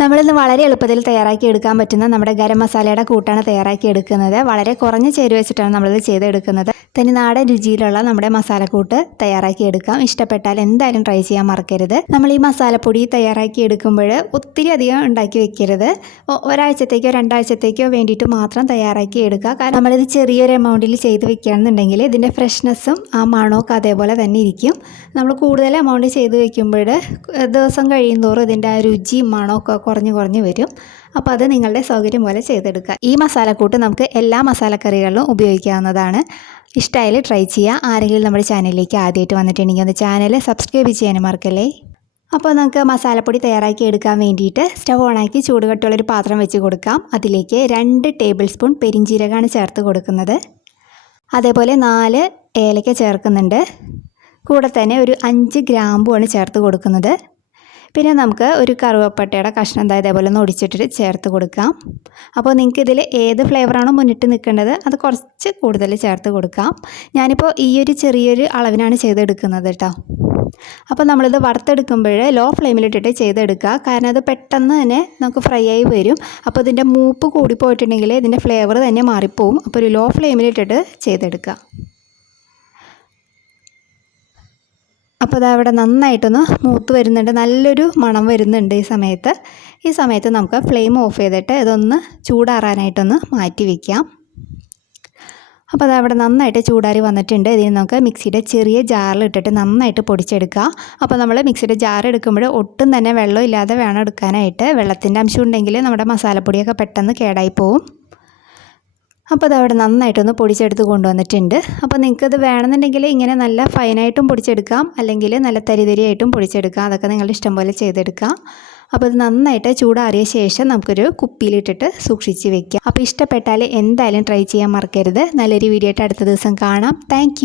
നമ്മളിന്ന് വളരെ എളുപ്പത്തിൽ തയ്യാറാക്കി എടുക്കാൻ പറ്റുന്ന നമ്മുടെ ഗരം മസാലയുടെ കൂട്ടാണ് തയ്യാറാക്കി എടുക്കുന്നത്. വളരെ കുറഞ്ഞ ചേരുവ വെച്ചിട്ടാണ് നമ്മളിത് ചെയ്തെടുക്കുന്നത്. തനി നാടൻ രുചിയിലുള്ള നമ്മുടെ മസാലക്കൂട്ട് തയ്യാറാക്കി എടുക്കാം. ഇഷ്ടപ്പെട്ടാൽ എന്തായാലും ട്രൈ ചെയ്യാൻ മറക്കരുത്. നമ്മൾ ഈ മസാലപ്പൊടി തയ്യാറാക്കി എടുക്കുമ്പോൾ ഒത്തിരി അധികം ഉണ്ടാക്കി വെക്കരുത്. ഒരാഴ്ചത്തേക്കോ രണ്ടാഴ്ചത്തേക്കോ വേണ്ടിയിട്ട് മാത്രം തയ്യാറാക്കി എടുക്കുക. കാരണം നമ്മളിത് ചെറിയൊരു എമൗണ്ടിൽ ചെയ്ത് വെക്കുകയാണെന്നുണ്ടെങ്കിൽ ഇതിൻ്റെ ഫ്രഷ്നെസ്സും ആ മണമൊക്കെ അതേപോലെ തന്നെ ഇരിക്കും. നമ്മൾ കൂടുതൽ എമൗണ്ട് ചെയ്ത് വെക്കുമ്പോൾ ദിവസം കഴിയുന്തോറും ഇതിൻ്റെ ആ രുചിയും മണമൊക്കെ കുറഞ്ഞു വരും. അപ്പോൾ അത് നിങ്ങളുടെ സൗകര്യം പോലെ ചെയ്തെടുക്കുക. ഈ മസാലക്കൂട്ട് നമുക്ക് എല്ലാ മസാലക്കറികളിലും ഉപയോഗിക്കാവുന്നതാണ്. ഇഷ്ടമായാൽ ട്രൈ ചെയ്യുക. ആരെങ്കിലും നമ്മുടെ ചാനലിലേക്ക് ആദ്യമായിട്ട് വന്നിട്ടുണ്ടെങ്കിൽ ഒന്ന് ചാനൽ സബ്സ്ക്രൈബ് ചെയ്യാനും മറക്കല്ലേ. അപ്പോൾ നമുക്ക് മസാലപ്പൊടി തയ്യാറാക്കി എടുക്കാൻ വേണ്ടിയിട്ട് സ്റ്റവ് ഓണാക്കി ചൂടുകട്ടുള്ളൊരു പാത്രം വെച്ച് കൊടുക്കാം. അതിലേക്ക് 2 ടേബിൾ സ്പൂൺ പെരിഞ്ജീരകമാണ് ചേർത്ത് കൊടുക്കുന്നത്. അതേപോലെ 4 ഏലക്ക ചേർക്കുന്നുണ്ട്. കൂടെ തന്നെ ഒരു 5 ഗ്രാമ്പുമാണ് ചേർത്ത് കൊടുക്കുന്നത്. പിന്നെ നമുക്ക് ഒരു കറുവപ്പട്ടയുടെ കഷ്ണം ഇതേപോലെ ഒന്ന് ഒടിച്ചിട്ട് ചേർത്ത് കൊടുക്കാം. അപ്പോൾ നിങ്ങൾക്ക് ഇതിൽ ഏത് ഫ്ലേവറാണോ മുന്നിട്ട് നിൽക്കേണ്ടത് അത് കുറച്ച് കൂടുതൽ ചേർത്ത് കൊടുക്കാം. ഞാനിപ്പോൾ ഈ ഒരു ചെറിയൊരു അളവിനാണ് ചെയ്തെടുക്കുന്നത് കേട്ടോ. അപ്പോൾ നമ്മളിത് വറുത്തെടുക്കുമ്പോൾ ലോ ഫ്ലെയിമിലിട്ടിട്ട് ചെയ്തെടുക്കുക. കാരണം അത് പെട്ടെന്ന് തന്നെ നമുക്ക് ഫ്രൈ ആയി വരും. അപ്പോൾ ഇതിൻ്റെ മൂപ്പ് കൂടിപ്പോയിട്ടുണ്ടെങ്കിൽ ഇതിൻ്റെ ഫ്ലേവർ തന്നെ മാറിപ്പോവും. അപ്പോൾ ഒരു ലോ ഫ്ലെയിമിലിട്ടിട്ട് ചെയ്തെടുക്കുക. അപ്പോൾ അതവിടെ നന്നായിട്ടൊന്ന് മൂത്ത് വരുന്നുണ്ട്. നല്ലൊരു മണം വരുന്നുണ്ട് ഈ സമയത്ത് നമുക്ക് ഫ്ലെയിം ഓഫ് ചെയ്തിട്ട് ഇതൊന്ന് ചൂടാറാനായിട്ടൊന്ന് മാറ്റി വയ്ക്കാം. അപ്പോൾ അതവിടെ നന്നായിട്ട് ചൂടാറി വന്നിട്ടുണ്ട്. ഇതിന് നമുക്ക് മിക്സിയുടെ ചെറിയ ജാറിലിട്ടിട്ട് നന്നായിട്ട് പൊടിച്ചെടുക്കുക. അപ്പോൾ നമ്മൾ മിക്സിയുടെ ജാർ എടുക്കുമ്പോൾ ഒട്ടും തന്നെ വെള്ളം ഇല്ലാതെ വേണം എടുക്കാനായിട്ട്. വെള്ളത്തിൻ്റെ അംശം ഉണ്ടെങ്കിൽ നമ്മുടെ മസാലപ്പൊടിയൊക്കെ പെട്ടെന്ന് കേടായി പോവും. അപ്പോൾ അതവിടെ നന്നായിട്ടൊന്ന് പൊടിച്ചെടുത്ത് കൊണ്ടുവന്നിട്ടുണ്ട്. അപ്പോൾ നിങ്ങൾക്കത് വേണമെന്നുണ്ടെങ്കിൽ ഇങ്ങനെ നല്ല ഫൈനായിട്ടും പൊടിച്ചെടുക്കാം, അല്ലെങ്കിൽ നല്ല തരിതരിയായിട്ടും പൊടിച്ചെടുക്കാം. അതൊക്കെ നിങ്ങളുടെ ഇഷ്ടം പോലെ ചെയ്തെടുക്കാം. അപ്പോൾ ഇത് നന്നായിട്ട് ചൂടാറിയ ശേഷം നമുക്കൊരു കുപ്പിയിലിട്ടിട്ട് സൂക്ഷിച്ച് വെക്കാം. അപ്പോൾ ഇഷ്ടപ്പെട്ടാൽ എന്തായാലും ട്രൈ ചെയ്യാൻ മറക്കരുത്. നല്ലൊരു വീഡിയോ ആയിട്ട് അടുത്ത ദിവസം കാണാം. താങ്ക്